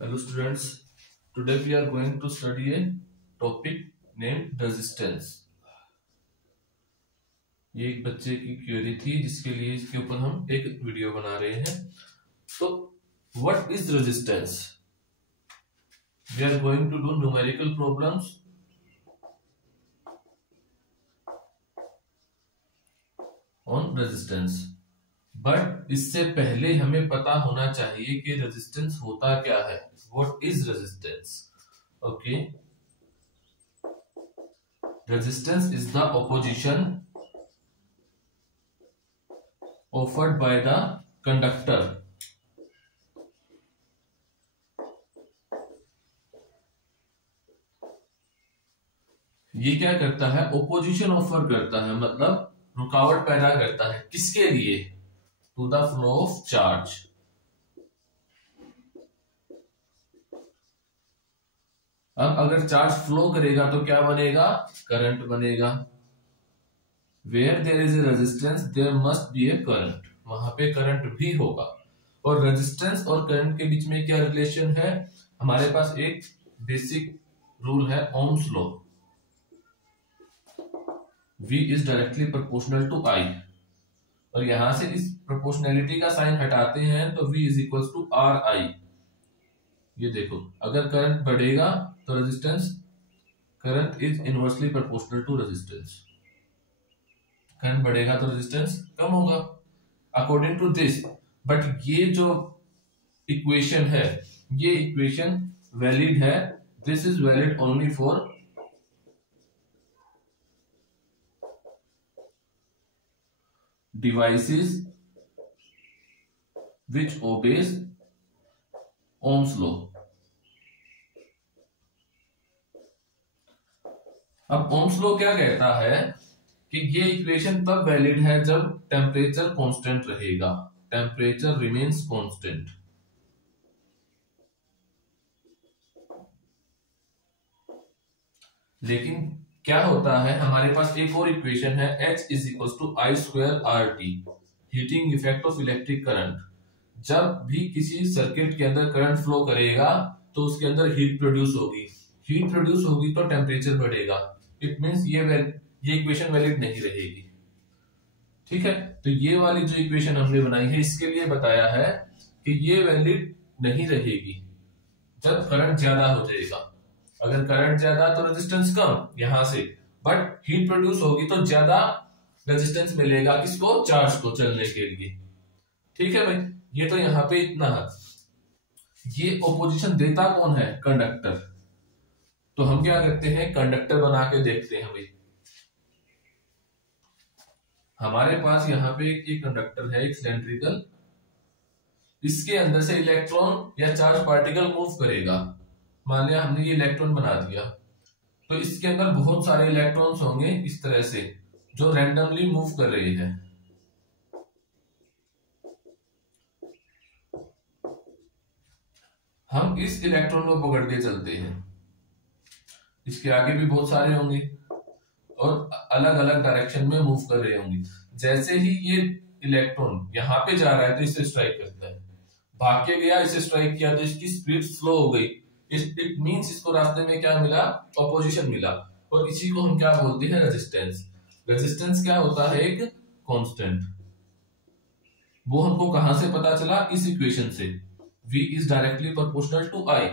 Hello students, today we are going to study a topic named resistance। ये एक बच्चे की क्वेरी थी जिसके लिए इसके ऊपर हम एक वीडियो बना रहे हैं। तो what is resistance? We are going to do numerical problems on resistance, but इससे पहले हमें पता होना चाहिए कि रेजिस्टेंस होता क्या है। What is resistance? Okay, resistance is the opposition offered by the conductor ये क्या करता है? ओपोजिशन ऑफर करता है, मतलब रुकावट पैदा करता है। किसके लिए? To the flow of charge. अब अगर चार्ज फ्लो करेगा तो क्या बनेगा? करंट बनेगा। Where there is a resistance there must be a current, वहां पे करंट भी होगा। और रेजिस्टेंस और करंट के बीच में क्या रिलेशन है? हमारे पास एक बेसिक रूल है, Ohm's law. V is directly proportional to I, और यहां से इस प्रोपोर्शनैलिटी का साइन हटाते हैं तो V is equal to RI। ये देखो, अगर करंट बढ़ेगा तो resistance, current is inversely proportional to resistance. Current बढ़ेगा तो रेजिस्टेंस कम होगा अकॉर्डिंग टू दिस। बट ये जो इक्वेशन है, ये इक्वेशन वैलिड है। This is valid only for devices which obeys Ohm's law। अब Ohm's law क्या कहता है कि ये इक्वेशन तब वैलिड है जब टेम्परेचर कांस्टेंट रहेगा। Temperature remains constant. लेकिन क्या होता है, हमारे पास एक और इक्वेशन है, H is equal to I square R T, heating effect of electric current. जब भी किसी सर्किट के अंदर करंट फ्लो करेगा तो उसके अंदर हीट प्रोड्यूस होगी। हीट प्रोड्यूस होगी तो टेम्परेचर बढ़ेगा। इट मींस ये इक्वेशन वैलिड नहीं रहेगी। ठीक है, तो ये वाली जो इक्वेशन हमने बनाई है, इसके लिए बताया है कि ये वैलिड नहीं रहेगी जब करंट ज्यादा हो जाएगा। अगर करंट ज्यादा तो रेजिस्टेंस कम यहां से, बट हीट प्रोड्यूस होगी तो ज्यादा रेजिस्टेंस मिलेगा किसको? चार्ज को चलने के लिए। ठीक है भाई, ये तो यहां पे इतना है। ये ऑपोजिशन देता कौन है? कंडक्टर। तो हम क्या करते हैं, कंडक्टर बना के देखते हैं भाई। हमारे पास यहाँ पे एक कंडक्टर है, एक सिलेंड्रिकल। इसके अंदर से इलेक्ट्रॉन या चार्ज पार्टिकल मूव करेगा। मान लिया हमने ये इलेक्ट्रॉन बना दिया, तो इसके अंदर बहुत सारे इलेक्ट्रॉन्स होंगे इस तरह से, जो रैंडमली मूव कर रहे हैं। हम इस इलेक्ट्रॉन को पकड़ के चलते हैं, इसके आगे भी बहुत सारे होंगे और अलग अलग डायरेक्शन में मूव कर रहे होंगे। जैसे ही ये इलेक्ट्रॉन यहाँ पे जा रहा है तो इसे स्ट्राइक करता है, भाग के गया, इसे स्ट्राइक किया तो इसकी स्पीड स्लो हो गई। इट मींस इसको रास्ते में क्या मिला? ऑपोजिशन मिला। और इसी को हम क्या बोलते हैं? रेजिस्टेंस। रेजिस्टेंस क्या होता है? एक कांस्टेंट। वो हमको कहां से पता चला? इस इक्वेशन से। V is directly proportional to I,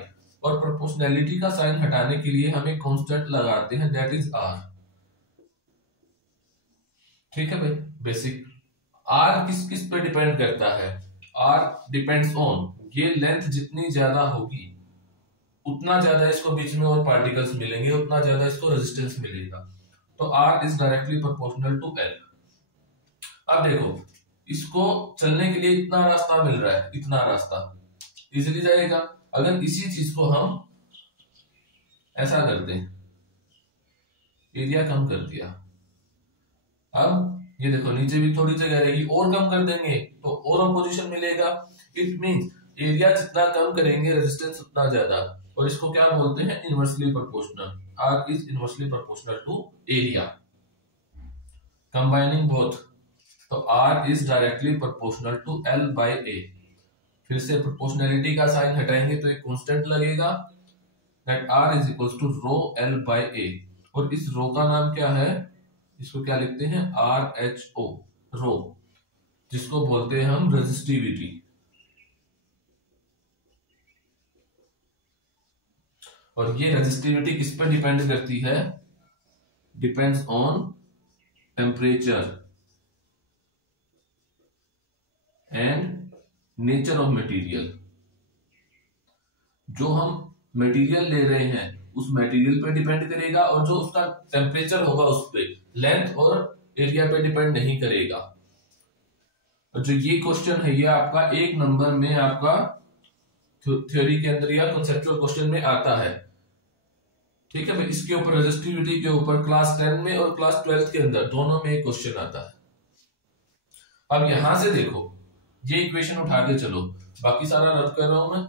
और प्रोपोर्शनैलिटी का साइन हटाने के लिए हम एक कांस्टेंट लगाते हैं, दैट इज R। ठीक है भाई, बेसिक। R किस किस पे डिपेंड करता है? R डिपेंड्स ऑन, ये लेंथ जितनी ज्यादा होगी उतना ज्यादा इसको बीच में और पार्टिकल्स मिलेंगे, उतना ज्यादा इसको रेजिस्टेंस मिलेगा। तो R is directly proportional to L। अब देखो, इसको चलने के लिए इतना रास्ता मिल रहा है, इतना रास्ता इजीली जाएगा। अगर इसी चीज को हम ऐसा कर दें, एरिया कम कर दिया, अब ये देखो नीचे भी थोड़ी जगह रहेगी, और कम कर देंगे तो और ऑपोजिशन मिलेगा। इट मींस एरिया जितना कम करेंगे रेजिस्टेंस उतना ज्यादा, और इसको क्या बोलते हैं? Inversely proportional. R is inversely proportional to area, combining both. तो R is directly proportional to L by A। फिर से प्रोपोर्शनैलिटी का साइन हटाएंगे तो एक कांस्टेंट लगेगा, that R is equal to rho L by A। और इस रो का नाम क्या है, इसको क्या लिखते हैं, RHO, रो, जिसको बोलते हैं हम रेजिस्टिविटी। और ये रेजिस्टिविटी किस पर डिपेंड करती है, depends on temperature and nature of material. जो हम मटेरियल ले रहे हैं उस मटेरियल पे डिपेंड करेगा, और जो उसका टेम्परेचर होगा उस पे, लेंथ और एरिया पे डिपेंड नहीं करेगा। और जो ये क्वेश्चन है ये आपका 1 नंबर में आपका थ्योरी के अंदर या कंसेप्चुअल क्वेश्चन में आता है। ठीक है भाई, इसके ऊपर रेजिस्टिविटी के ऊपर क्लास 10 में और क्लास 12 के अंदर दोनों में एक क्वेश्चन आता है। अब यहां से देखो, ये इक्वेशन उठा के चलो, बाकी सारा रद्द कर रहा हूं मैं।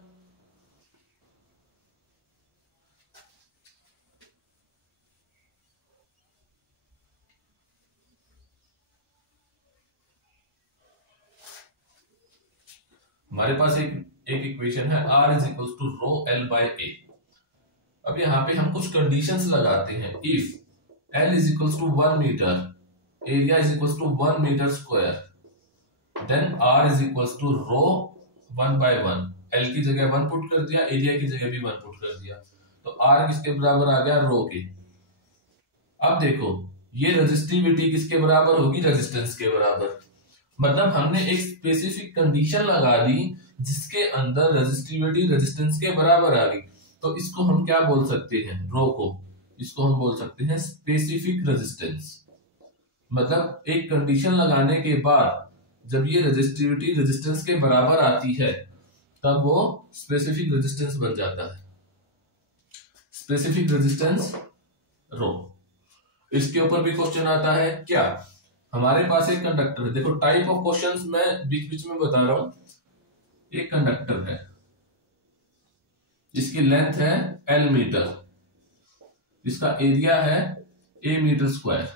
हमारे पास एक इक्वेशन है R is equal to rho L by A। अब यहाँ पे हम कुछ कंडीशंस लगाते हैं। If L is equal to 1 metre, area is equal to 1 metre square, then R is equal to rho 1 by 1। L की जगह 1 पुट कर दिया, एरिया की जगह भी 1 पुट कर दिया, तो R किसके बराबर आ गया, रो के। अब देखो ये रेजिस्टिविटी किसके बराबर होगी, रेजिस्टेंस के बराबर। मतलब हमने एक स्पेसिफिक कंडीशन लगा दी जिसके अंदर रेजिस्टिविटी रेजिस्टेंस के बराबर आ गई, तो इसको हम क्या बोल सकते हैं, रो को, इसको हम बोल सकते हैं स्पेसिफिक रेजिस्टेंस। मतलब एक कंडीशन लगाने के बाद जब ये रेजिस्टिविटी रेजिस्टेंस के बराबर आती है तब वो स्पेसिफिक रेजिस्टेंस बन जाता है, स्पेसिफिक रेजिस्टेंस रो। इसके ऊपर भी क्वेश्चन आता है क्या, हमारे पास एक कंडक्टर है। देखो टाइप ऑफ क्वेश्चंस मैं बीच बीच में बता रहा हूं। एक कंडक्टर है, इसकी लेंथ है L मीटर, इसका एरिया है A मीटर स्क्वायर।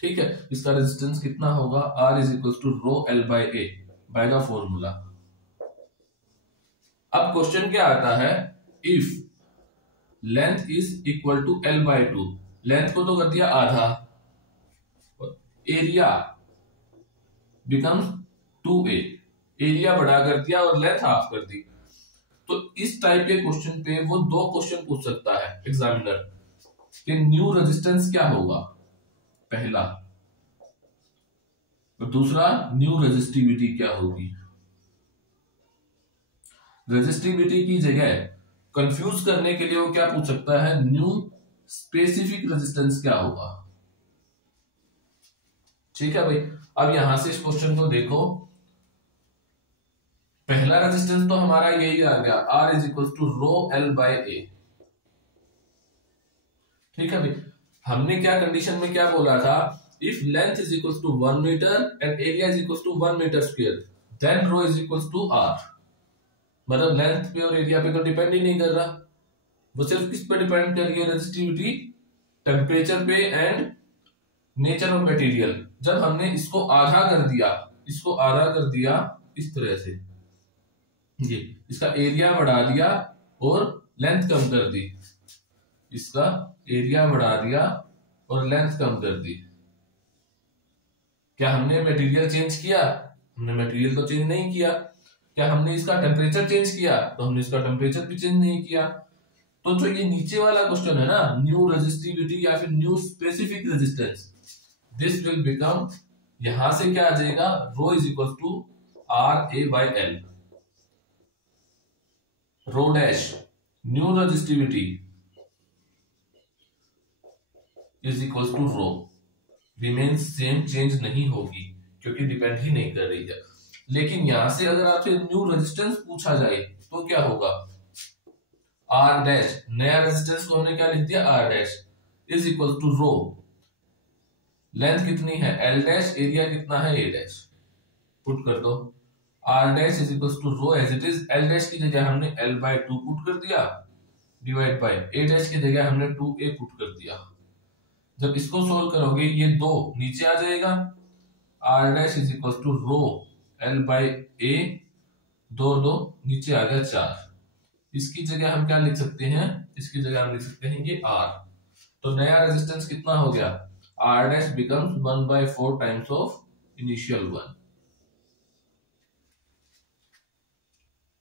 ठीक है, इसका रेजिस्टेंस कितना होगा, R is equal to rho L by A by the formula. अब क्वेश्चन क्या आता है, if length is equal to L by 2, length को तो कर दिया आधा, एरिया बिकम्स 2A, एरिया बढ़ा कर दिया और लेंथ हाफ कर दी। तो इस टाइप के क्वेश्चन पे वो 2 क्वेश्चन पूछ सकता है एग्जामिनर कि न्यू रेजिस्टेंस क्या होगा, पहला, और दूसरा न्यू रेजिस्टिविटी क्या होगी। रेजिस्टिविटी की जगह कंफ्यूज करने के लिए वो क्या पूछ सकता है, न्यू स्पेसिफिक रेजिस्टेंस क्या होगा। ठीक है भाई, अब यहां से इस क्वेश्चन को देखो, पहला रेजिस्टेंस तो हमारा यही आ गया, R is equal to rho L by A। ठीक है भाई, हमने क्या कंडीशन में क्या बोला था, if length is equal to 1 metre and area is equal to 1 metre square, then rho is equal to R। मतलब लेंथ पे और एरिया पे तो डिपेंड ही नहीं कर रहा, वो सिर्फ किस पे डिपेंड कर रही है, रेजिस्टिविटी, टेम्परेचर पे एंड नेचर ऑफ मटेरियल। जब हमने इसको आधा कर दिया, इसको आधा कर दिया इस तरह से, ये इसका एरिया बढ़ा दिया और लेंथ कम कर दी, इसका एरिया बढ़ा दिया और लेंथ कम कर दी, क्या हमने मटेरियल चेंज किया, हमने मटेरियल तो चेंज नहीं किया। क्या हमने इसका टेम्परेचर चेंज किया, तो हमने इसका टेम्परेचर भी चेंज नहीं किया। तो जो ये नीचे वाला क्वेश्चन है ना, न्यू रेजिस्टिविटी या फिर new specific resistance, this will become, यहां से क्या आ जाएगा, rho is equal to R A by L, rho dash new resistivity is equal to rho, remains same, change नहीं होगी क्योंकि डिपेंड ही नहीं कर रही है। लेकिन यहां से अगर आपसे न्यू रेजिस्टेंस पूछा जाए तो क्या होगा, R डैश, नया रेजिस्टेंस को हमने क्या लिख दिया, R dash is equal to rho, length कितनी है L डैश, एरिया कितना है A डैश, पुट कर दो, R dash is equal to rho as it is, L dash की जगह हमने L बाय 2 पुट कर दिया, डिवाइड बाय A डैश की जगह हमने 2A पुट कर दिया। जब इसको सोल्व करोगे ये 2 नीचे आ जाएगा, R dash is equal to rho L by A 2 और 2 नीचे आ गया 4। इसकी जगह हम क्या लिख सकते हैं, इसकी जगह हम लिख सकते हैं ये R। तो नया रेजिस्टेंस कितना हो गया, R dash becomes 1/4 times of initial 1।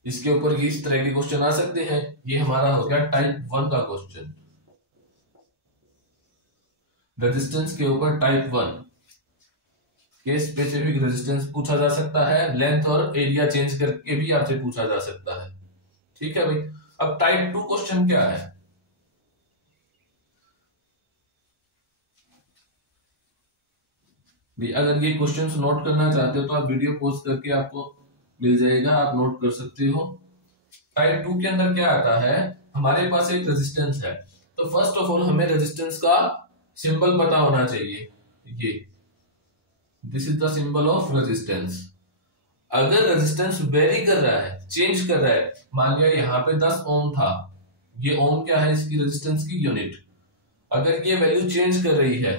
इसके ऊपर भी इस तरह के क्वेश्चन आ सकते हैं। ये हमारा हो गया टाइप 1 का क्वेश्चन, रेजिस्टेंस के ऊपर टाइप 1 के स्पेसिफिक रेजिस्टेंस पूछा जा सकता है, लेंथ और एरिया चेंज करके भी आपसे पूछा जा सकता है। ठीक है भाई। अब टाइप 2 क्वेश्चन क्या है, भी अगर ये क्वेश्चंस नोट करना चाहते हो तो आप वीडियो पॉज करके आपको मिल जाएगा, आप नोट कर सकते हो। टाइप 2 के अंदर क्या आता है, हमारे पास एक रेजिस्टेंस है, तो फर्स्ट ऑफ ऑल हमें रेजिस्टेंस का सिंबल पता होना चाहिए। ये this is the symbol of resistance. अगर रेजिस्टेंस वेरी कर रहा है, चेंज कर रहा है, मान लिया यहाँ पे 10 ओम था, ये ओम क्या है, इसकी रेजिस्टेंस की यूनिट। अगर ये वैल्यू चेंज कर रही है,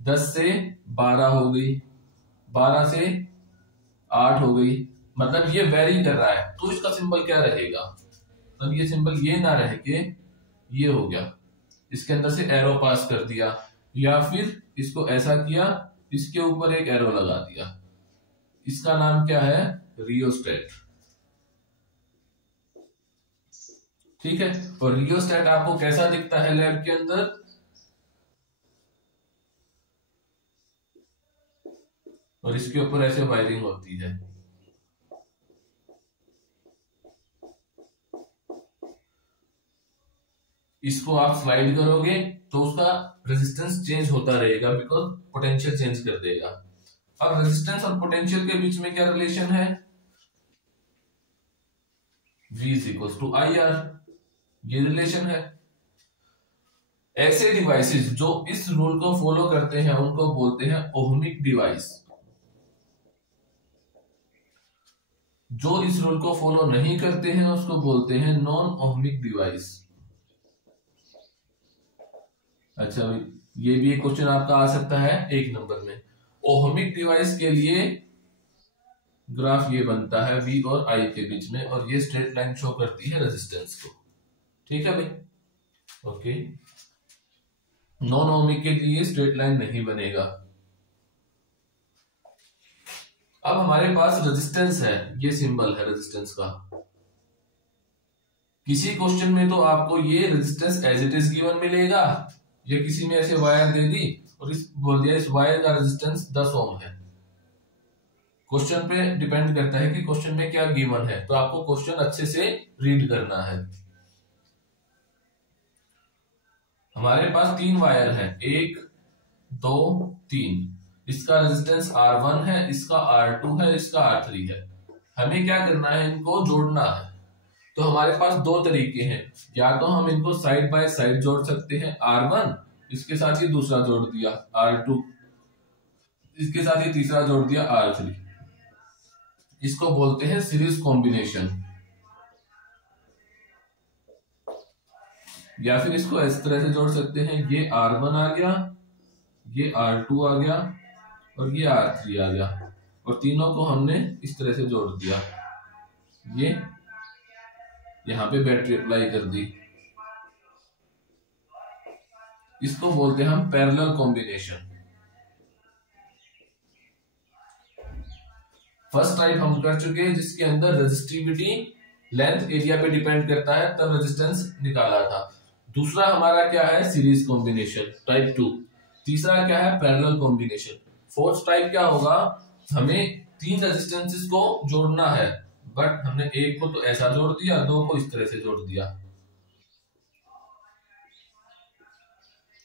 10 से 12 हो गई, 12 से 8 हो गई, मतलब ये वेरी कर रहा है, तो इसका सिंबल क्या रहेगा, तब ये सिंबल ये ना रह के ये हो गया, इसके अंदर से एरो पास कर दिया, या फिर इसको ऐसा किया, इसके ऊपर एक एरो लगा दिया, इसका नाम क्या है, रियोस्टेट। ठीक है। और रियोस्टेट आपको कैसा दिखता है लैब के अंदर, और इसके ऊपर ऐसे वायरिंग होती है। इसको आप स्लाइड करोगे तो उसका रेजिस्टेंस चेंज होता रहेगा, बिकॉज पोटेंशियल चेंज कर देगा। अब रेजिस्टेंस और पोटेंशियल के बीच में क्या रिलेशन है, V is equal to IR, ये रिलेशन है। ऐसे डिवाइसेस जो इस रूल को फॉलो करते हैं उनको बोलते हैं ओहमिक डिवाइस, जो इस रूल को फॉलो नहीं करते हैं उसको बोलते हैं नॉन ओहमिक डिवाइस। अच्छा, ये भी एक क्वेश्चन आपका आ सकता है 1 नंबर में। ओहमिक डिवाइस के लिए ग्राफ ये बनता है V और I के बीच में, और ये स्ट्रेट लाइन शो करती है रेजिस्टेंस को। ठीक है भाई, ओके। नॉन ओहमिक के लिए स्ट्रेट लाइन नहीं बनेगा। अब हमारे पास रेजिस्टेंस है, ये सिंबल है रेजिस्टेंस का। किसी क्वेश्चन में तो आपको ये resistance as it is given मिलेगा, या किसी में ऐसे वायर दे दी और इस बोल दिया इस वायर का रेजिस्टेंस 10 ओम है। क्वेश्चन पे डिपेंड करता है कि क्वेश्चन में क्या गिवन है, तो आपको क्वेश्चन अच्छे से रीड करना है। हमारे पास 3 वायर है, 1 2 3। इसका रेजिस्टेंस R1 है, इसका R2 है, इसका R3 है। हमें क्या करना है, इनको जोड़ना है। तो हमारे पास 2 तरीके हैं, या तो हम इनको साइड बाय साइड जोड़ सकते हैं, R1 इसके साथ ही दूसरा जोड़ दिया, R2 इसके साथ ही तीसरा जोड़ दिया, R3। इसको बोलते हैं सीरीज कॉम्बिनेशन। या फिर इसको इस तरह से जोड़ सकते हैं, ये R1 आ गया, ये R2 आ गया, और ये R3 आ गया, और तीनों को हमने इस तरह से जोड़ दिया, ये यहां पे बैटरी अप्लाई कर दी। इसको बोलते हैं हम पैरेलल कॉम्बिनेशन। फर्स्ट टाइप हम कर चुके हैं, जिसके अंदर रेजिस्टिविटी लेंथ एरिया पे डिपेंड करता है, तब रेजिस्टेंस निकाला था। दूसरा हमारा क्या है, सीरीज कॉम्बिनेशन टाइप 2। तीसरा क्या है, पैरेलल कॉम्बिनेशन। फोर्थ टाइप क्या होगा, हमें 3 रेजिस्टेंसेस को जोड़ना है, बट हमने एक को तो ऐसा जोड़ दिया, 2 को इस तरह से जोड़ दिया।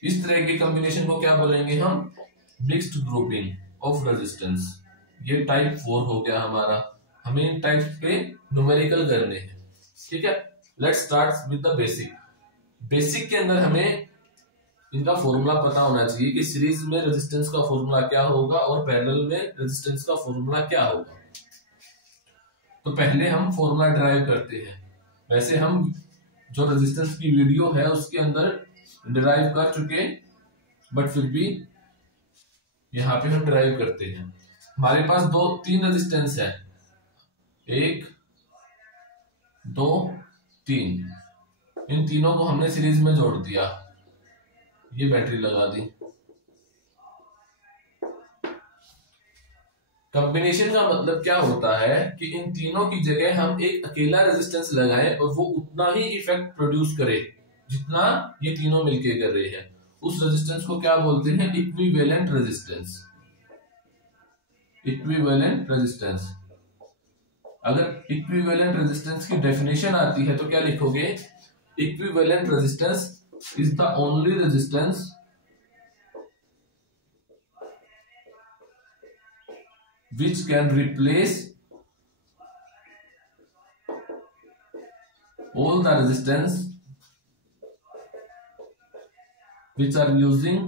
इस तरह की कॉम्बिनेशन को क्या बोलेंगे हम, मिक्स्ड ग्रुपिंग ऑफ रेजिस्टेंस। ये टाइप 4 हो गया हमारा। हमें इन टाइप पे न्यूमेरिकल करने हैं। ठीक है, let's start with the basic. Basic के अंदर हमें इनका फॉर्मूला पता होना चाहिए कि सीरीज में रेजिस्टेंस का फॉर्मूला क्या होगा और पैरेलल में रेजिस्टेंस का फॉर्मूला क्या होगा। तो पहले हम फॉर्मूला डिराइव करते हैं। वैसे हम जो रेजिस्टेंस की वीडियो है उसके अंदर डिराइव कर चुके, बट फिर भी यहाँ पे हम डिराइव करते हैं। हमारे पास 3 रेजिस्टेंस है, 1 2 3, इन तीनों को हमने सीरीज में जोड़ दिया, ये बैटरी लगा दी। कॉम्बिनेशन का मतलब क्या होता है कि इन तीनों की जगह हम एक अकेला रेजिस्टेंस लगाएं और वो उतना ही इफेक्ट प्रोड्यूस करे जितना ये तीनों मिलके कर रहे हैं। उस रेजिस्टेंस को क्या बोलते हैं? Equivalent resistance. Equivalent resistance. अगर इक्विवेलेंट रेजिस्टेंस की डेफिनेशन आती है तो क्या लिखोगे? Equivalent resistance is the only resistance which can replace all the resistance which are using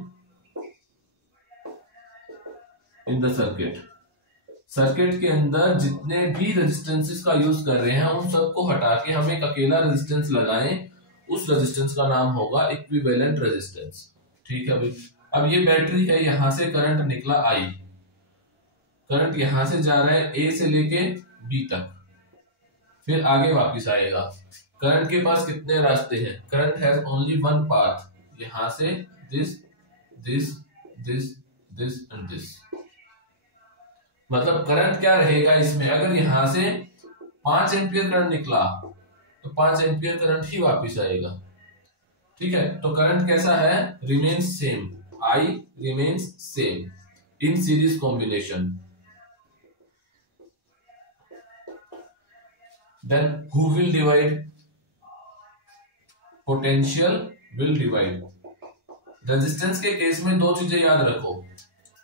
in the circuit। Circuit के अंदर जितने भी रेजिस्टेंसेस का यूज कर रहे हैं उन सबको हटा के हम एक अकेला रेजिस्टेंस लगाएं, उस रेजिस्टेंस का नाम होगा इक्विवेलेंट रेजिस्टेंस। ठीक है भाई। अब ये बैटरी है, यहां से करंट निकला आई, करंट यहां से जा रहा है ए से लेके बी तक, फिर आगे वापस आएगा। करंट के पास कितने रास्ते हैं? Current has only one path, यहां से this this this this and this. मतलब करंट क्या रहेगा इसमें? अगर यहां से 5 एम्पियर करंट निकला तो 5 एम्पियर करंट ही वापस आएगा। ठीक है, तो करंट कैसा है? Remains same, I remains same in series combination. Then who will divide? Potential will divide। Resistance के केस में दो चीजें याद रखो,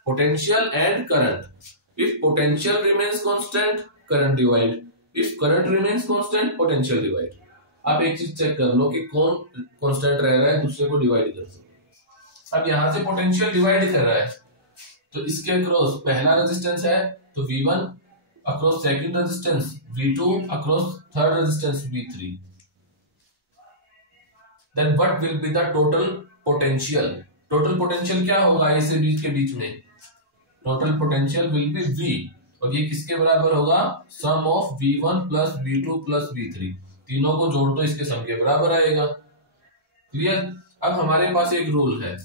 potential and current. If potential remains constant, current divide. If current remains constant, potential divide. आप एक चीज check कर लो कि कौन कांस्टेंट रह रहा है, दूसरे को डिवाइड कर दो। अब यहां से पोटेंशियल डिवाइड कर रहा है तो इसके अक्रॉस पहला रेजिस्टेंस है तो V1, across second resistance V2, across third resistance V3। Then what will be the total potential? Total potential क्या होगा ए से बी के बीच में? Total potential will be V, और ये किसके बराबर होगा? Sum of V1 plus V2 plus V3। तीनों को जोड़ दो, इसके सम के बराबर आएगा। क्लियर? अब हमारे पास एक रूल है,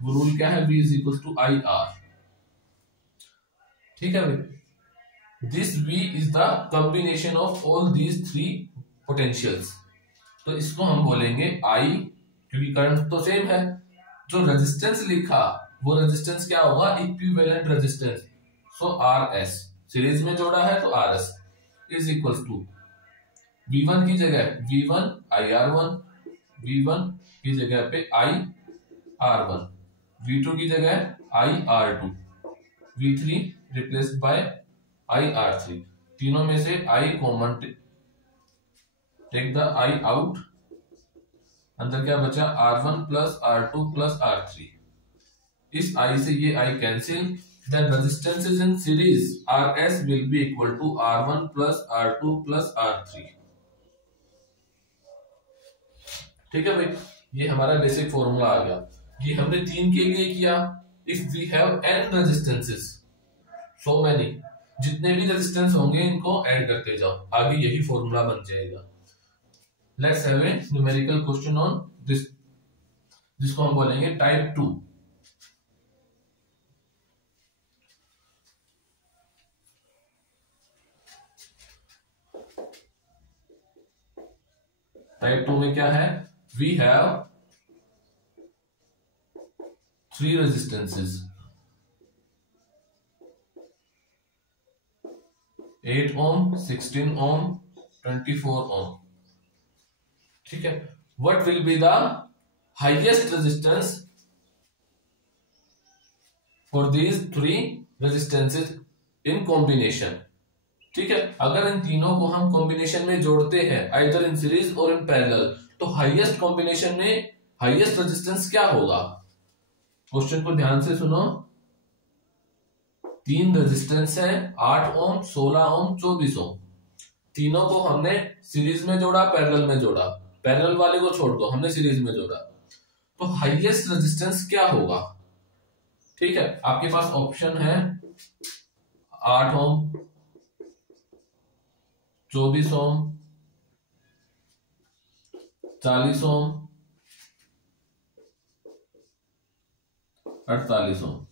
वो रूल क्या है? V is equal to IR। ठीक है भाई। This V is the combination of all these three potentials। तो इसको हम बोलेंगे I, क्योंकि करंट तो सेम है। जो रेजिस्टेंस लिखा वो रेजिस्टेंस क्या होगा? Equivalent resistance. So RS, series में जोड़ा है तो RS is equal to V1 की जगह V1 IR1, V1 की जगह पे IR1, V2 की जगह IR2, V3 replace by IR3। तीनों में से I common, take the I out, अंदर क्या बचा? R1 plus R2 plus R3। इस I से ये I cancel, then resistances in series RS will be equal to R1 plus R2 plus R3। ठीक है भाई, ये हमारा बेसिक फॉर्मूला आ गया। ये हमने 3 के लिए किया। If we have n resistances, so many, जितने भी रेजिस्टेंस होंगे इनको ऐड करते जाओ, आगे यही फॉर्मूला बन जाएगा। Let's have a numerical question on this, जिसको हम बोलेंगे टाइप 2। टाइप 2 में क्या है? वी हैव 3 रेजिस्टेंसेस, 8 ओम, 16 ओम, 24 ओम। ठीक है, what will be the highest resistance for these 3 resistances in combination? ठीक है, अगर इन तीनों को हम कॉम्बिनेशन में जोड़ते हैं, आइदर इन सीरीज और इन पैरेलल, तो हाईएस्ट कॉम्बिनेशन में हाईएस्ट रेजिस्टेंस क्या होगा? क्वेश्चन को ध्यान से सुनो। 3 रेजिस्टेंस है, 8 ओम, 16 ओम, 24 ओम। तीनों को हमने सीरीज में जोड़ा, पैरेलल में जोड़ा। पैरेलल वाले को छोड़ दो, हमने सीरीज में जोड़ा। तो हाईएस्ट रेजिस्टेंस क्या होगा? ठीक है, आपके पास ऑप्शन है 8 ओम, 24 ओम, 40 ओम, 48 ओम।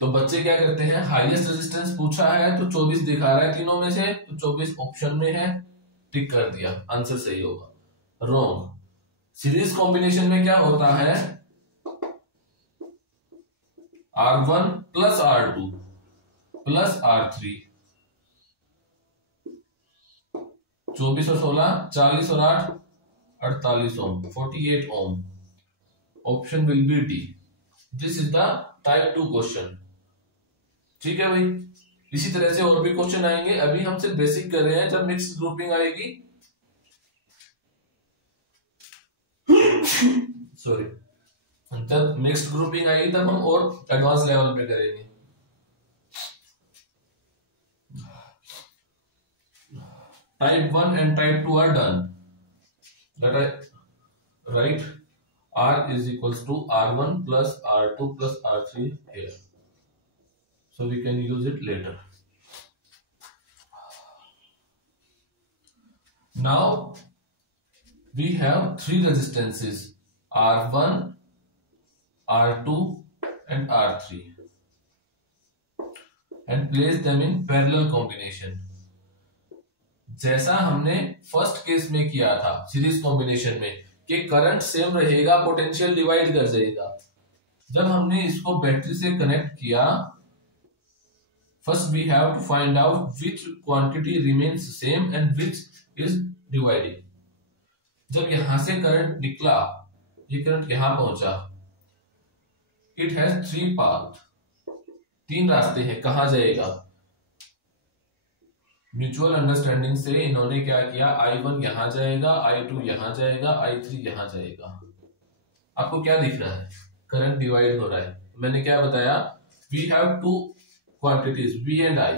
तो बच्चे क्या करते हैं, हाईएस्ट रेजिस्टेंस पूछा है तो 24 दिखा रहा है तीनों में से, तो 24 ऑप्शन में है, टिक कर दिया, आंसर सही होगा। रॉन्ग। सीरीज कॉम्बिनेशन में क्या होता है, R1 plus R2 plus R3, 24 और 16, 40 और 8, 48 ohm, 48 ohm. Option will be D. This is the type 2 question. ठीक है भाई। इसी तरह से और भी क्वेश्चन आएंगे, अभी हम सिर्फ बेसिक कर रहे हैं। जब मिक्स ग्रुपिंग आएगी सॉरी, जब मिक्स्ड ग्रुपिंग आएगी तब हम और एडवांस लेवल पे करेंगे। Type 1 and type 2 are done. Let I write R is equals to R1 plus R2 plus R3 here. So we can use it later. Now we have three resistances, R1, R2 and R3, and place them in parallel combination. जैसा हमने first case में किया था series combination में कि current same रहेगा, potential divide कर जाएगा। जब हमने इसको बैटरी से कनेक्ट किया, first we have to find out which quantity remains same and which is dividing. जब यहां से करंट निकला, ये करंट यहां पहुंचा, इट हैज 3 पाथ, 3 रास्ते हैं, कहां जाएगा। म्यूचुअल अंडरस्टैंडिंग से इन्होंने क्या किया, I1 यहां जाएगा, I2 यहां जाएगा, I3 यहां जाएगा। आपको क्या दिख रहा है, करंट डिवाइड हो रहा है। मैंने क्या बताया, we have 2 quantities V and I.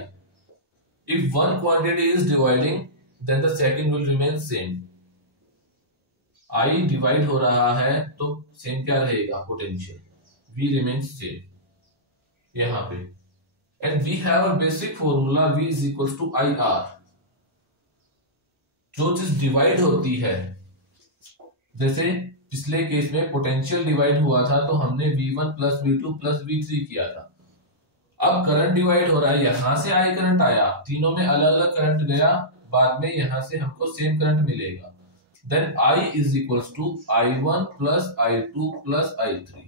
If one quantity is dividing, then the second will remain same. I divide हो रहा है तो सेम क्या रहेगा, पोटेंशियल V remains same यहाँ पे। And we have a basic formula V is equals to IR. जो चीज डिवाइड होती है, जैसे पिछले केस में पोटेंशियल डिवाइड हुआ था तो हमने V1 plus V2 plus V3 किया था। अब करंट डिवाइड हो रहा है, यहां से आई करंट आया, तीनों में अलग अलग करंट गया, बाद में यहां से हमको सेम करंट मिलेगा। Then I is equals to I1 plus I2 plus I3।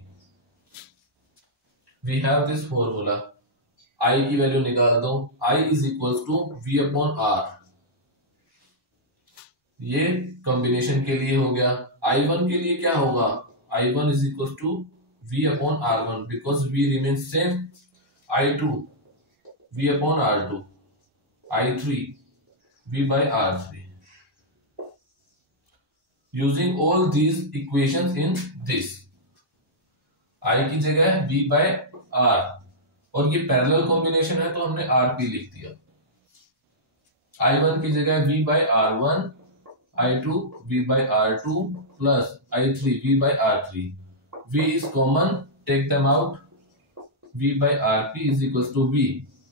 We have this formula. I की वैल्यू निकाल दो, I is equals to V upon R। ये कॉम्बिनेशन के लिए हो गया। I1 के लिए क्या होगा, I1 is equals to V upon R1 because V remain same. I2 V upon R2, I3 V by R3. Using all these equations in this, I की जगह V by R, और ये पैरेलल कॉम्बिनेशन है तो हमने RP लिख दिया। I1 की जगह V by R1, I2 V by R2 plus I3 V by R3. V is common, take them out. V by RP is equals to V,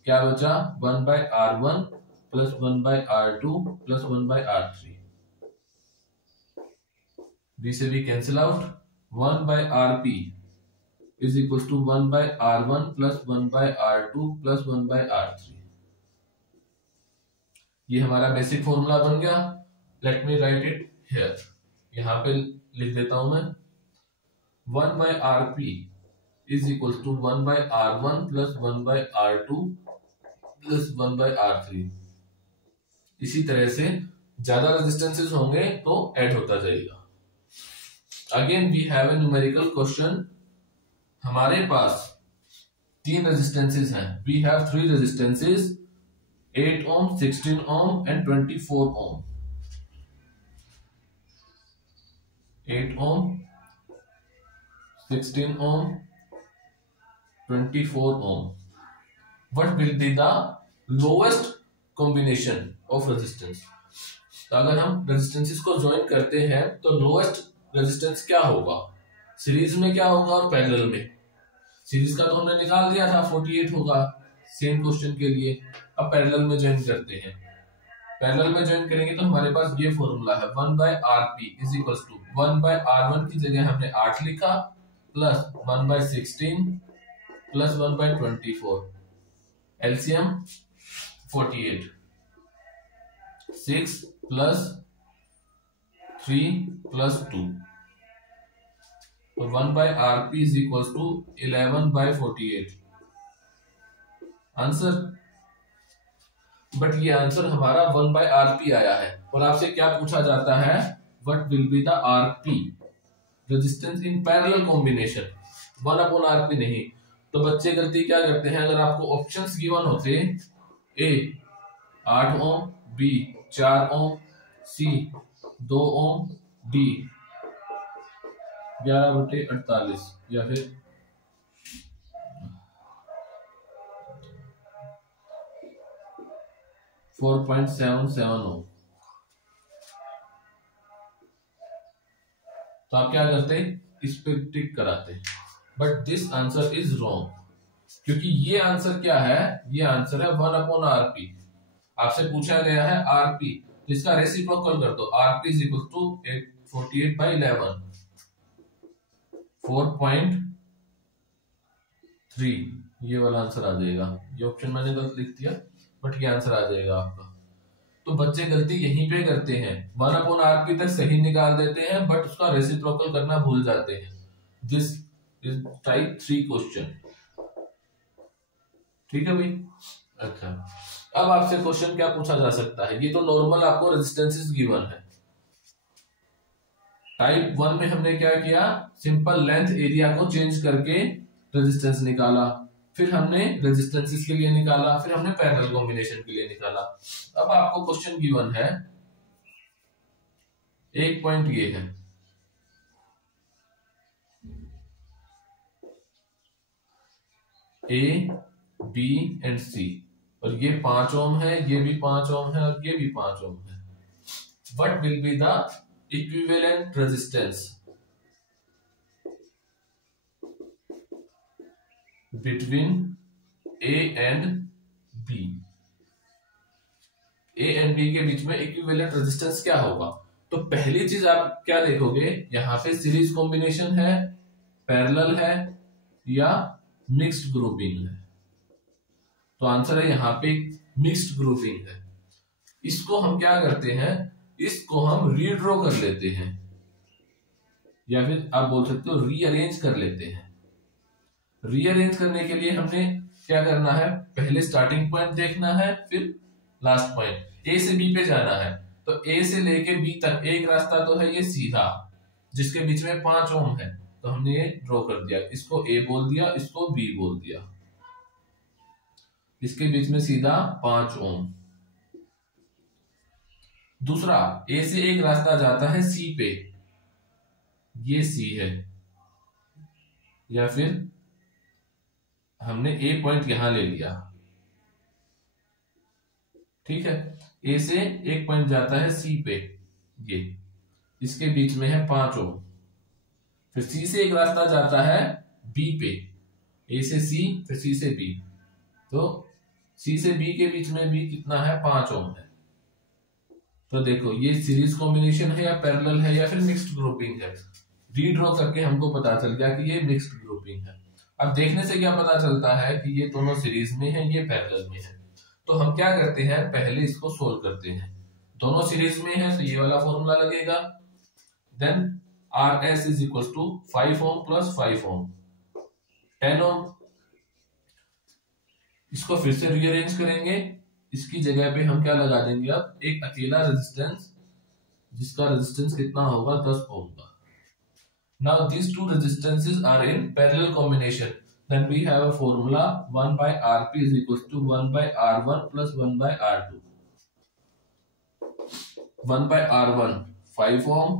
क्या बचा, 1 by R1 plus 1 by R2 plus 1 by R3। V से V cancel out, 1 by RP is equals to 1 by R1 plus 1 by R2 plus 1 by R3। ये हमारा basic formula बन गया। Let me right it here, यहां पे लिख देता हूं मैं, 1 by RP is equals to 1 by R1 plus 1 by R2 plus 1 by R3। इसी तरह से ज्यादा रेजिस्टेंसेस होंगे तो ऐड होता जाएगा। Again we have a numerical question. हमारे पास 3 रेजिस्टेंसेस हैं। We have 3 resistances, 8 ohm, 16 ohm and 24 ohm। 8 ohm, 16 ohm, 24 ohm. What will be the lowest combination of resistance? तो अगर हम रेजिस्टेंसेस को ज्वाइन करते हैं तो लोएस्ट रेजिस्टेंस क्या होगा, सीरीज में क्या होगा और पैरेलल में। सीरीज का तो हमने निकाल दिया था, 48 होगा, सेम क्वेश्चन के लिए। अब पैरेलल में ज्वाइन करते हैं। पैरेलल में ज्वाइन करेंगे तो हमारे पास ये फॉर्मूला है 1/rp is equal to 1/r1 की जगह हमने 8 लिखा plus 1/16 plus 1/24, LCM 48, 6 plus 3 plus 2, तो 1/rp is equal to 11/48 answer. But ये आंसर हमारा 1/rp आया है और आपसे क्या पूछा जाता है, what will be the rp resistance in parallel combination, 1/rp नहीं। तो बच्चे गलती क्या करते हैं, अगर आपको ऑप्शंस गिवन होते ए 8 ओम, बी 4 ओम, सी 2 ओम, डी 11/48 या फिर 4.77 ओम, तो आप क्या करते, इस पे टिक कराते। But this answer is wrong, क्योंकि ये आंसर क्या है, ये आंसर है 1/rp। आपसे पूछा गया है rp, जिसका रेसिप्रोकल कर दो, rp इज इक्वल टू 48/11, 4.3, ये वाला आंसर आ जाएगा। ये ऑप्शन मैंने गलत लिख दिया, बट ये आंसर आ जाएगा आपका। तो बच्चे गलती यहीं पे करते हैं, 1/rp तक सही निकाल देते हैं बट उसका रेसिप्रोकल करना भूल जाते हैं। दिस इज टाइप 3 क्वेश्चन, ठीक है भाई। अच्छा, अब आपसे क्वेश्चन क्या पूछा जा सकता है, ये तो नॉर्मल आपको रेजिस्टेंसेस गिवन है। टाइप 1 में हमने क्या किया, सिंपल लेंथ एरिया को चेंज करके रेजिस्टेंस निकाला, फिर हमने रेजिस्टेंसेस के लिए निकाला, फिर हमने पैरेलल कॉम्बिनेशन के लिए निकाला। अब आपको क्वेश्चन गिवन है, एक पॉइंट ये है, ए बी एंड सी, और ये 5 ओम है, ये भी 5 ओम है और ये भी 5 ओम है। What will be the equivalent resistance between A and B, A and B के बीच में इक्विवेलेंट रेजिस्टेंस क्या होगा। तो पहली चीज आप क्या देखोगे, यहां पे सीरीज कॉम्बिनेशन है, पैरेलल है या मिक्स्ड ग्रुपिंग है। तो आंसर है यहां पे मिक्स्ड ग्रुपिंग है। इसको हम क्या करते हैं, इसको हम रीड्रॉ कर लेते हैं, या फिर आप बोल सकते हो रीअरेंज कर लेते हैं। रीअरेंज करने के लिए हमने क्या करना है, पहले स्टार्टिंग पॉइंट देखना है, फिर लास्ट पॉइंट। ए से बी पे जाना है, तो ए से लेके बी तक एक रास्ता तो है ये सीधा, जिसके बीच में 5 ओम है, तो हमने ये ड्रॉ कर दिया, इसको ए बोल दिया, इसको बी बोल दिया, इसके बीच में सीधा 5 ओम। दूसरा, ए से एक रास्ता जाता है सी पे, ये सी है, या फिर हमने ए पॉइंट यहां ले लिया, ठीक है। ए से एक पॉइंट जाता है सी पे, ये इसके बीच में है 5 ओम। फिर सी से एक रास्ता जाता है बी पे, ए से सी फिर सी से बी, तो सी से बी के बीच में भी कितना है, 5 ओम है। तो देखो ये सीरीज कॉम्बिनेशन है या पैरेलल है या फिर मिक्स्ड ग्रुपिंग है। रीड्रॉ करके हमको पता चल गया कि ये मिक्स्ड ग्रुपिंग है। अब देखने से क्या पता चलता है कि ये दोनों सीरीज में है, ये पैरेलल में है। तो हम क्या करते हैं, पहले इसको सोल्व करते हैं। दोनों सीरीज में है तो ये वाला फॉर्मूला लगेगा, then RS is equal to 5 ohm plus 5 ohm 10 ohm. इसको फिर से रीअरेंज करेंगे, इसकी जगह पे हम क्या लगा देंगे, अब एक अकेला रेजिस्टेंस, जिसका रेजिस्टेंस कितना होगा, 10 ओम का। Now these two resistances are in parallel combination. Then we have a formula 1/rp is equals to 1/r1 plus 1/r2. 1/r1 5 ohm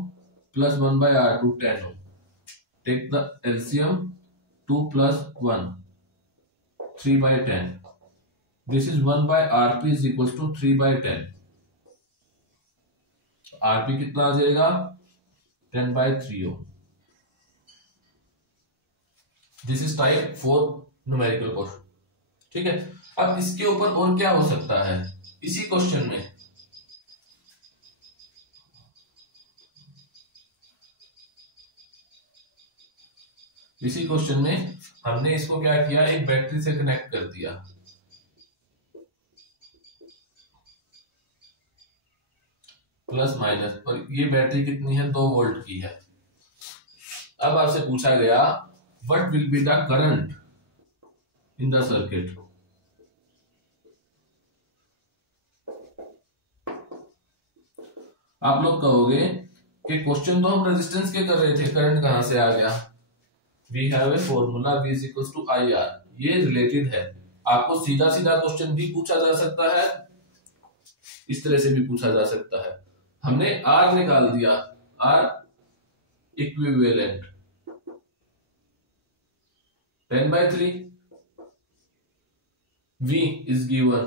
plus 1/r2 10 ohm. Take the LCM, 2 plus 1 3/10. This is 1/rp is equals to 3/10. rp कितना आ जाएगा, 10/3 ohm. This is type 4 numerical question, ठीक है। अब इसके ऊपर और क्या हो सकता है इसी क्वेश्चन में, हमने इसको क्या किया, एक बैटरी से कनेक्ट कर दिया। प्लस माइनस, और ये बैटरी कितनी है, 2 वोल्ट की है। अब आपसे पूछा गया what will be the current in the circuit. आप लोग कहोगे कि क्वेश्चन तो हम रेजिस्टेंस के कर रहे थे, करंट कहां से आ गया। We have a formula V is equals to IR, ये रिलेटेड है। आपको सीधा सीधा क्वेश्चन भी पूछा जा सकता है, इस तरह से भी पूछा जा सकता है। हमने R निकाल दिया, R equivalent 10/3, V is given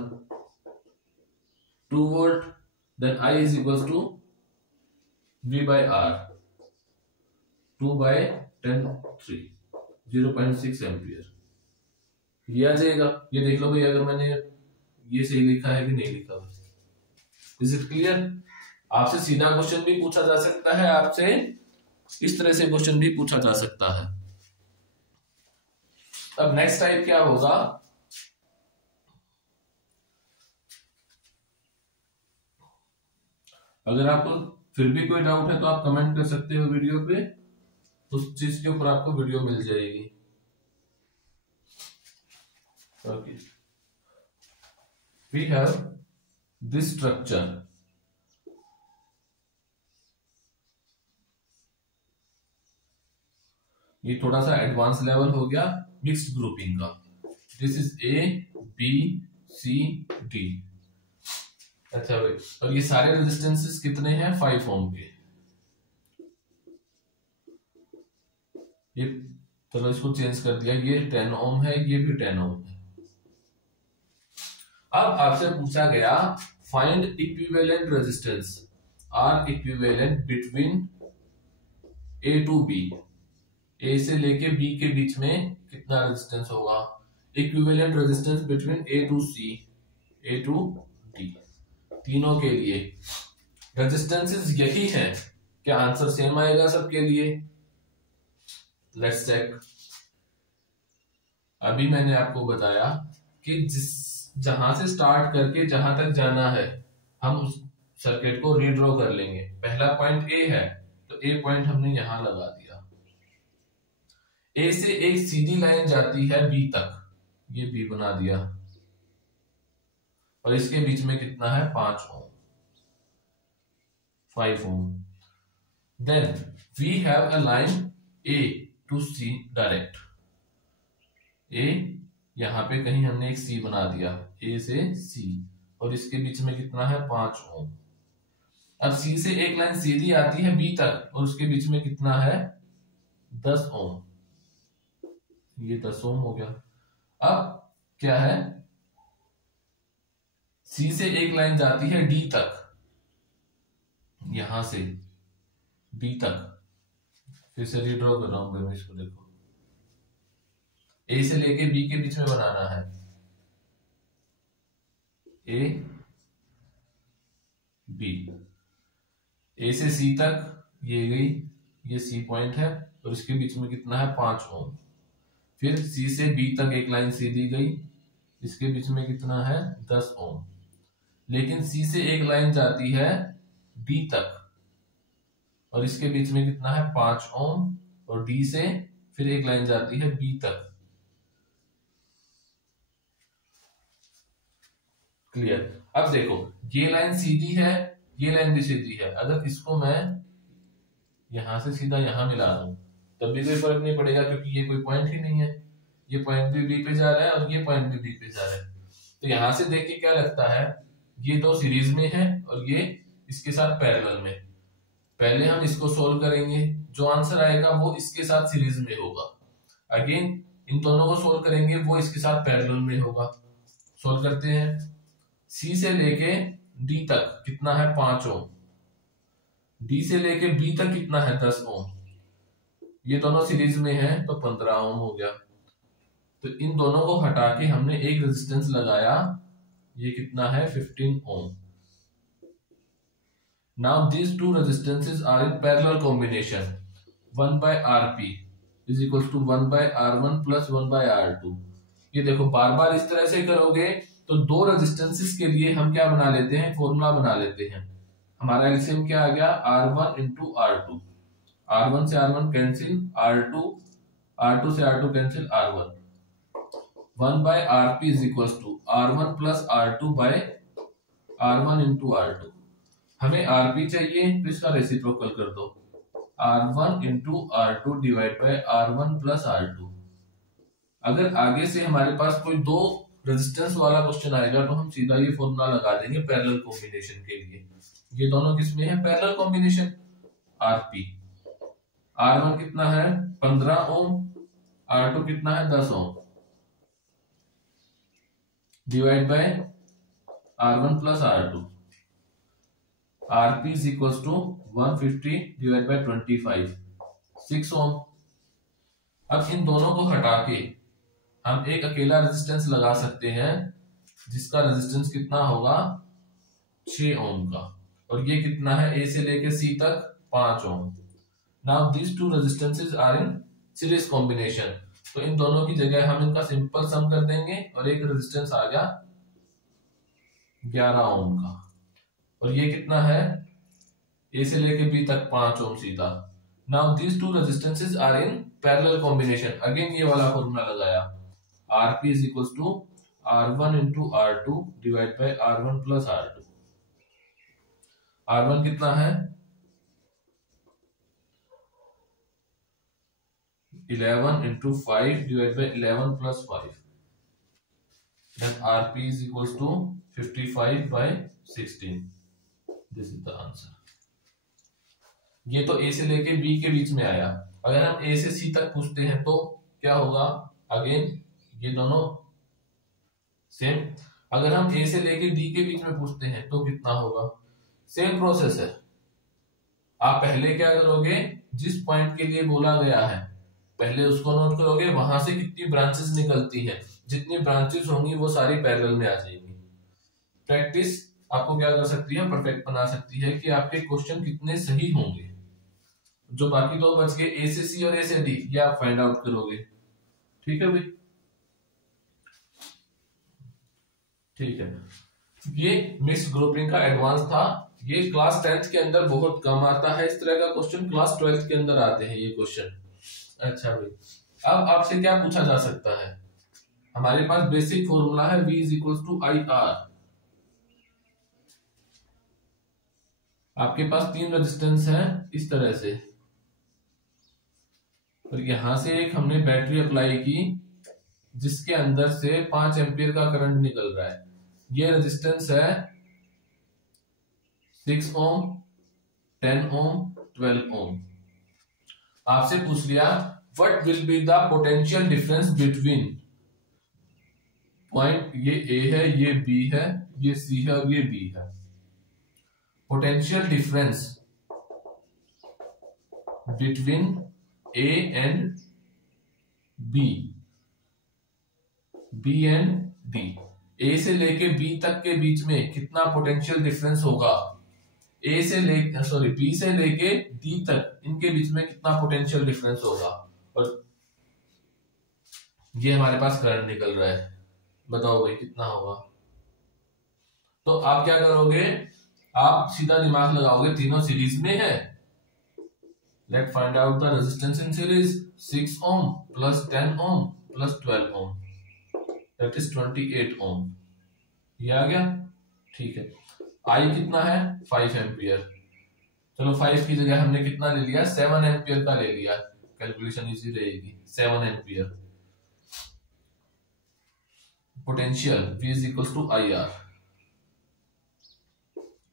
2 volt, then I is equals to V by R 2/10/3 0.6 ampere. ये आ जाएगा। ये देख लो भाई, अगर मैंने ये सही लिखा है कि नहीं लिखा। Is it clear. आपसे सीधा क्वेश्चन भी पूछा जा सकता है, आपसे इस तरह से क्वेश्चन भी पूछा जा सकता है। अब नेक्स्ट टाइप क्या होगा, अगर आपको फिर भी कोई डाउट है तो आप कमेंट कर सकते हो वीडियो पे, उस चीज के ऊपर आपको वीडियो मिल जाएगी। Okay, we have this structure, ये थोड़ा सा एडवांस लेवल हो गया मिक्स्ड ग्रुपिंग का। This is A B C D। अच्छा भाई, और ये सारे रेजिस्टेंसेस कितने हैं, 5 ओम के। ये चलो इसको चेंज कर दिया, ये 10 ओम है, ये भी 10 ओम है। अब आपसे पूछा गया find equivalent resistance, R equivalent between A to B, A से लेके B के बीच में कितना रेजिस्टेंस होगा। Equivalent resistance between A to C, A to D, तीनों के लिए रेजिस्टेंसेस यही है। क्या आंसर सेम आएगा सबके लिए। Let's check. अभी मैंने आपको बताया कि जहां से स्टार्ट करके जहां तक जाना है हम उस सर्किट को रीड्रॉ कर लेंगे। पहला पॉइंट A है तो A पॉइंट हमने यहां लगा दिया। A से एक सीधी लाइन जाती है B तक, ये B बना दिया, और इसके बीच में कितना है, 5 ohm, 5 ohm. Then we have a line A to C direct. A यहां पे कहीं हमने एक C बना दिया, A से C, और इसके बीच में कितना है, 5 ओम। अब C से एक लाइन सीधी आती है B तक, और उसके बीच में कितना है, 10 ओम, ये 10 ओम हो गया। अब क्या है, C से एक लाइन जाती है D तक, यहां से B तक, फिर से रीड्रॉ कर रहा हूं मैं इसको, देखो A से लेके B के बीच में बनाना है, A B, A से C तक ये गई, ये C पॉइंट है, और इसके बीच में कितना है, 5 ओम। फिर C से B तक एक लाइन सीधी गई, इसके बीच में कितना है, 10 ओम। लेकिन C से एक लाइन जाती है D तक, और इसके बीच में कितना है, 5 ओम, और D से फिर एक लाइन जाती है B तक। क्लियर। अब देखो, ये लाइन सीधी है, ये लाइन भी सीधी है। अगर इसको मैं यहां से सीधा यहां मिला दूं तब भी कोई फर्क नहीं पड़ेगा, क्योंकि ये कोई पॉइंट ही नहीं है। ये पॉइंट भी B पे जा रहा है और ये पॉइंट भी B पे जा रहा है। तो यहां से देख के क्या लगता है, ये दो सीरीज में है और ये इसके साथ पैरेलल में। पहले हम इसको सोल्व करेंगे, जो आंसर आएगा वो इसके साथ सीरीज में होगा। अगेन इन दोनों को सोल्व करेंगे, वो इसके साथ पैरेलल में होगा। सोल्व करते हैं। C से लेके D तक कितना है, 5 ओम। D से लेके B तक कितना है, 10 ओम। ये दोनों सीरीज में है तो 15 ओम हो गया। तो इन दोनों को हटा के हमने एक रेजिस्टेंस लगाया, ये कितना है 15 ohm. Now these two resistances are in parallel combination, 1/Rp is equal to 1/R1 plus 1/R2। ये देखो बार बार इस तरह से करोगे तो दो रेजिस्टेंसेस के लिए हम क्या बना लेते हैं, फॉर्मूला बना लेते हैं। हमारा एलसीएम क्या आ गया, R1 इंटू R2, R1 से R1 कैंसिल, R2 से R2 cancel, R1 1/Rp is equal to R1 plus R2 by R1 into R2। हमें Rp चाहिए तो इसका रेसिप्रोकल कर दो, R1 into R2 divide by R1 plus R2। अगर आगे से हमारे पास कोई दो रेजिस्टेंस वाला क्वेश्चन आएगा तो हम सीधा ये फॉर्मूला लगा देंगे पैरेलल कॉम्बिनेशन के लिए। ये दोनों किसमें है, पैरेलल कॉम्बिनेशन। Rp R1 कितना है 15 ओम, R2 कितना है 10 ohm, divide by R1 plus R2। Rp is equal to 150 divide by 25, 6 ohm. अब इन दोनों को हटा के हम एक अकेला रेजिस्टेंस लगा सकते हैं जिसका रेजिस्टेंस कितना होगा 6 ओम का, और ये कितना है A से लेके C तक 5 ohm. Now this two resistances are in series combination, तो इन दोनों की जगह हम इनका सिंपल सम कर देंगे और एक रेजिस्टेंस आ गया 11 ओम का, और ये कितना है A से लेके B तक 5 ओम सीधा। Now this two resistances are in parallel combination, again ये वाला फॉर्मूला लगाया, Rp is equals to R1 into R2 divide by R1 plus R2। R1 कितना है 11 into 5 divide by 11 plus 5, then Rp is equals to 55 by 16। This is the answer। ये तो A से लेके B के बीच में आया। अगर हम A से C तक पूछते हैं तो क्या होगा, अगेन ये दोनों सेम। अगर हम A से लेके D के बीच में पूछते हैं तो कितना होगा, सेम प्रोसेस है। आप पहले क्या करोगे, जिस पॉइंट के लिए बोला गया है पहले उसको नोट करोगे, वहां से कितनी ब्रांचेस निकलती हैं, जितनी ब्रांचेस होंगी वो सारी पैरेलल में आ जाएंगी। प्रैक्टिस आपको क्या कर सकती है, परफेक्ट बना सकती है कि आपके क्वेश्चन कितने सही होंगे। जो बाकी दो बच गए A से C और A से D, ये आप फाइंड आउट करोगे। ठीक है भाई, ठीक है। ये मिक्स्ड ग्रुपिंग का एडवांस था। ये क्लास 10th के अंदर बहुत कम आता है इस तरह का क्वेश्चन, क्लास 12th के अंदर आते हैं ये क्वेश्चन। अच्छा भाई, अब आपसे क्या पूछा जा सकता है, हमारे पास बेसिक फॉर्मूला है V is equal to IR। आपके पास 3 रेजिस्टेंस है इस तरह से, और यहां से एक हमने बैटरी अप्लाई की जिसके अंदर से 5 एम्पियर का करंट निकल रहा है। ये रेजिस्टेंस है 6 ओम, 10 ओम, 12 ओम। आपसे पूछ लिया what will be the potential difference between point, ये A है, ये B है, ये C है और ये D है। Potential difference between A and B and D, A से लेके B तक के बीच में कितना पोटेंशियल डिफरेंस होगा, A से लेके B से लेके D तक इनके बीच में कितना पोटेंशियल डिफरेंस होगा, और ये हमारे पास करंट निकल रहा है, बताओ भाई कितना होगा। तो आप क्या करोगे, आप सीधा दिमाग लगाओगे, तीनों सीरीज में है। Let find out the resistance in series, 6 ohm plus 10 ohm plus 12 ohm, that is 28 ohm. ये आ गया, ठीक है। आई कितना है 5 एम्पियर, चलो 5 की जगह हमने कितना ले लिया, 7 एम्पियर का ले लिया, कैलकुलेशन इजी रहेगी। 7 ampere potential V is equal to IR,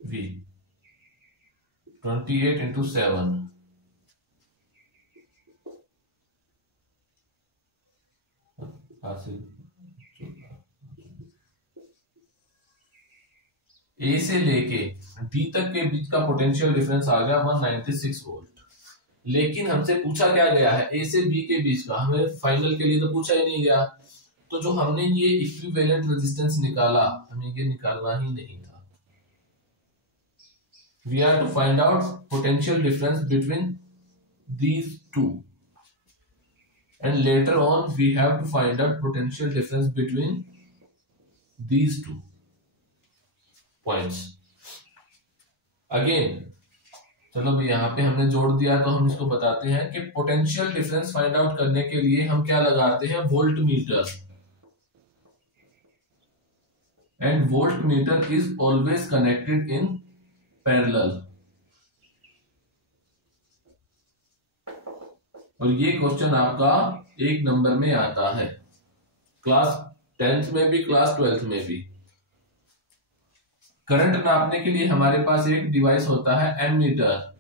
V 28 into 7, A से लेके D तक के बीच का पोटेंशियल डिफरेंस आ गया 196 वोल्ट। लेकिन हमसे पूछा क्या गया है A से B के बीच का, हमें फाइनल के लिए तो पूछा ही नहीं गया। तो जो हमने ये इक्विवेलेंट रेजिस्टेंस निकाला, हमें ये निकालना ही नहीं था। We are to find out potential difference between these two and later on we have to find out potential difference between these two points again। चलो भाई यहाँ पे हमने जोड़ दिया तो हम इसको बताते हैं कि पोटेंशियल डिफरेंस फाइंड आउट करने के लिए हम क्या लगाते हैं, volt meter, and volt meter is always connected in parallel. और ये क्वेश्चन आपका 1 नंबर में आता है, क्लास 10th में भी, क्लास 12th में भी। करंट नापने के लिए हमारे पास एक डिवाइस होता है ammeter,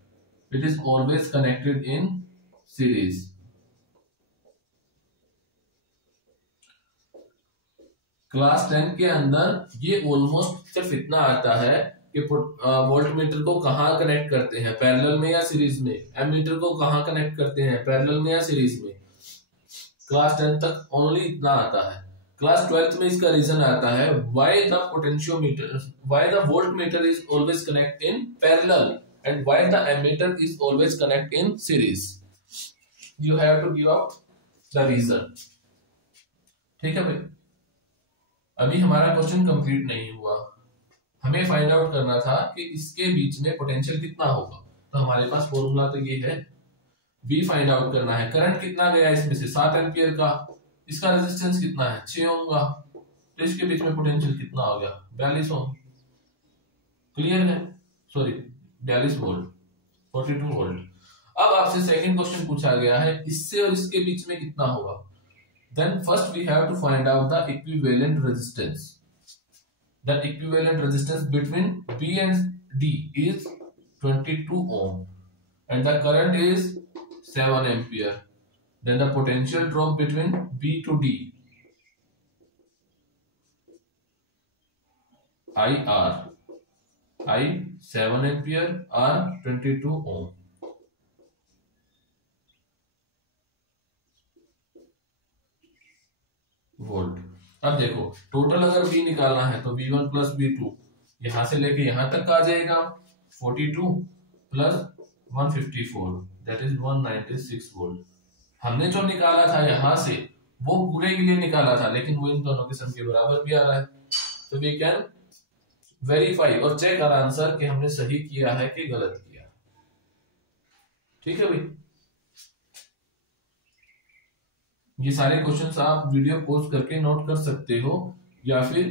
it is always connected in series. Class 10 के अंदर ये ऑलमोस्ट सिर्फ इतना आता है कि वोल्ट मीटर को कहां कनेक्ट करते हैं, पैरेलल में या सीरीज में, एमीटर को कहां कनेक्ट करते हैं, पैरेलल में या सीरीज में। क्लास 10 तक ओनली इतना आता है। क्लास 12th में इसका रीजन आता है why the potentiometer, why the voltmeter is always connect in parallel and why the ammeter is always connect in series. You have to give out the reason. ठीक है भाई, अभी हमारा question complete नहीं हुआ। हमें फाइंड आउट करना था कि इसके बीच में पोटेंशियल कितना होगा। तो हमारे पास फॉर्मूला तो ये है, V फाइंड आउट करना है। करंट कितना गया इसमें से, 7 एम्पियर का, इसका रेजिस्टेंस कितना है, 6 ओम का, तो इसके बीच में पोटेंशियल कितना हो गया, 42 ओम। क्लियर है, सॉरी 42 वोल्ट, 42 वोल्ट। अब आपसे सेकंड क्वेश्चन पूछा गया है, इससे और इसके बीच में कितना होगा। Then first we have to find out the equivalent resistance. The equivalent resistance between B and D is 22 ohm and the current is 7 ampere. Then the potential drop between B to D, I 7 ampere, R 22 ohm. Volt. अब देखो total अगर V निकालना है तो V1 plus V2 यहां से लेके यहां तक आ जाएगा, 42 प्लस 154 दैट इज 196 वोल्ट। हमने जो निकाला था यहां से वो पूरे के लिए निकाला था, लेकिन वो इन दोनों के सम के बराबर भी आ रहा है। तो वी कैन वेरीफाई और चेक आवर आंसर कि हमने सही किया है कि गलत किया। ठीक है भाई, ये सारे क्वेश्चंस आप वीडियो पॉज करके नोट कर सकते हो, या फिर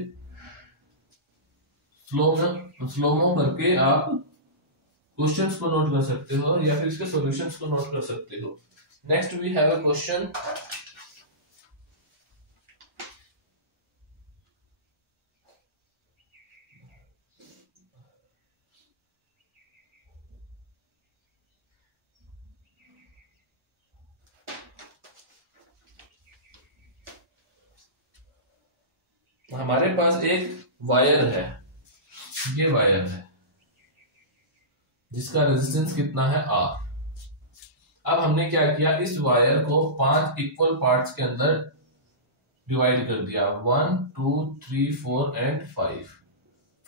स्लोमो करके आप क्वेश्चंस को नोट कर सकते हो, या फिर इसके सॉल्यूशंस को नोट कर सकते हो। Next we have a question, हमारे पास एक वायर है, ये वायर है जिसका रेजिस्टेंस कितना है, R। अब हमने क्या किया, इस वायर को 5 इक्वल पार्ट्स के अंदर डिवाइड कर दिया, 1 2 3 4 एंड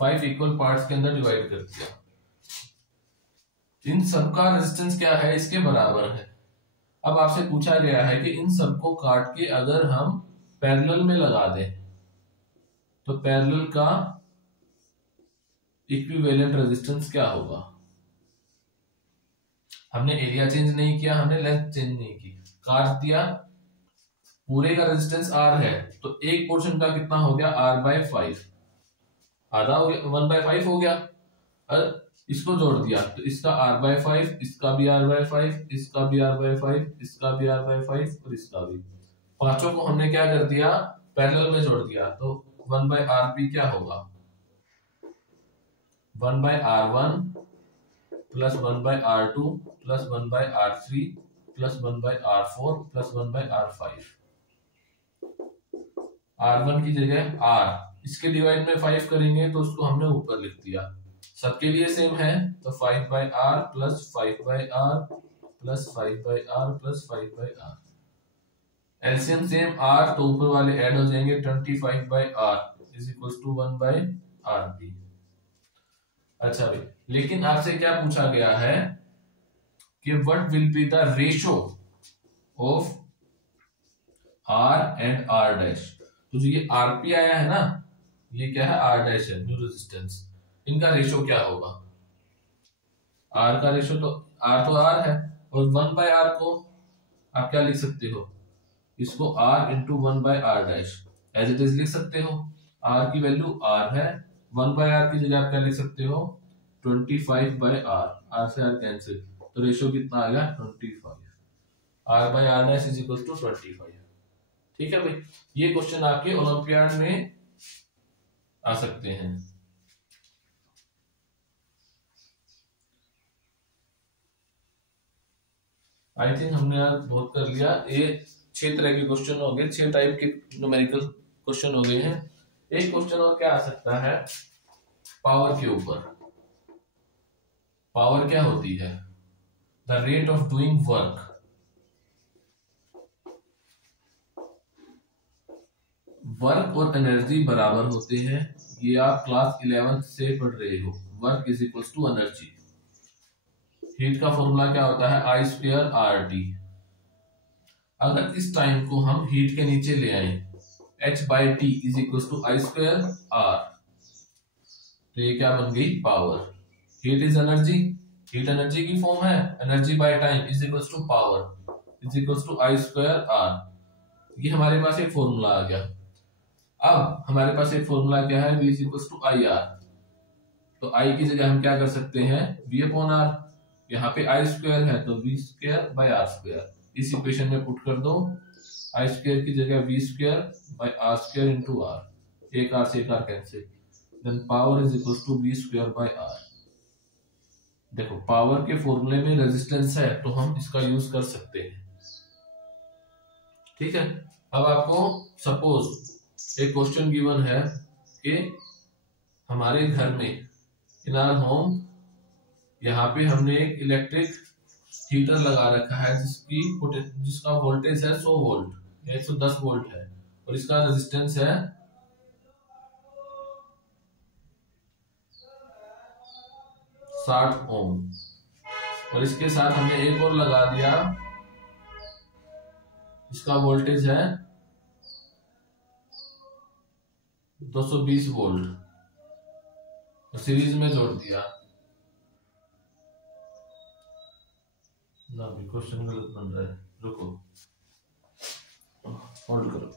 5 इक्वल पार्ट्स के अंदर डिवाइड कर दिया। इन सबका रेजिस्टेंस क्या है, इसके बराबर है। अब आपसे पूछा गया है कि इन सबको काट के अगर हम पैरेलल में लगा दें तो पैरेलल का इक्विवेलेंट रेजिस्टेंस क्या होगा। हमने एरिया चेंज नहीं किया, हमने लेंथ चेंज नहीं की, काट दिया। पूरे का रेजिस्टेंस R है तो एक पोर्शन का कितना हो गया, R/5, आधा हो गया, 1/5 हो गया। और इसको जोड़ दिया तो इसका R/5, इसका भी R/5, इसका भी R/5, इसका भी R/5 और इसका भी। पांचों को हमने क्या कर दिया, पैरेलल में जोड़ दिया। तो 1/RP क्या होगा, 1/R1 plus 1/R2 plus 1/R3 plus 1/R4 plus 1/R5। R1 की जगह R, इसके डिवाइड में 5 करेंगे तो उसको हमने ऊपर लिख दिया। सबके लिए सेम है तो 5/R plus 5/R plus 5/R plus 5/R। LCM same r, तो ऊपर वाले ऐड हो जाएंगे 25/r is equal to 1/rp। अच्छा भाई, लेकिन आपसे क्या पूछा गया है कि what will be the ratio of r and r dash. तो जो ये rp आया है ना, ये क्या है, r डैश है, न्यू रेजिस्टेंस, इनका रेशो क्या होगा। r का रेशो तो r है, और 1/r को आप क्या लिख सकते हो, इसको r into 1/r dash as it is लिख सकते हो। r की वैल्यू r है, 1/r की जगह आप क्या लिख सकते हो, 25/r, r से r कैंसिल, तो रेशो कितना आ गया 25, r/r dash is equal to 25। ठीक है भाई, ये क्वेश्चन आपके ओलंपियाड में आ सकते हैं। आई थिंक हमने आज बहुत कर लिया। ये 6 तरह के क्वेश्चन हो गए, 6 टाइप के न्यूमेरिकल क्वेश्चन हो गए हैं। एक क्वेश्चन और क्या आ सकता है पावर के ऊपर। पावर क्या होती है, the rate of doing work. Work और एनर्जी बराबर होते हैं, ये आप क्लास 11th से पढ़ रहे हो। Work is equal to energy. Heat का फॉर्मूला क्या होता है, I²RT। अगर इस टाइम को हम हीट के नीचे ले आए, H/T is equal to I²R, तो ये क्या बन गई, power. Heat is energy, heat energy की फॉर्म है, energy by time is equal to power is equal to I²R। ये हमारे पास एक फॉर्मूला आ गया। अब हमारे पास एक फॉर्मूला क्या है, V is equal to IR। तो I की जगह हम क्या कर सकते हैं, V/R। यहाँ पे I² है तो V²/R², इस इक्वेशन में पुट कर दो, I² की जगह V²/R² इंटू R, एक R से एक R cancel, then power is equal to V²/R। देखो पावर के फॉर्मूले में रेजिस्टेंस है तो हम इसका यूज कर सकते हैं। ठीक है, अब आपको सपोज एक क्वेश्चन गिवन है कि हमारे घर में, इन आवर होम, यहाँ पे हमने एक इलेक्ट्रिक हीटर लगा रखा है जिसका वोल्टेज है 100 वोल्ट या 110 वोल्ट है, और इसका रेजिस्टेंस है 60 ओम, और इसके साथ हमने एक और लगा दिया, इसका वोल्टेज है 220 वोल्ट, तो सीरीज में जोड़ दिया ना। भी क्वेश्चन गलत बन रहा है, रुको होल्ड करो।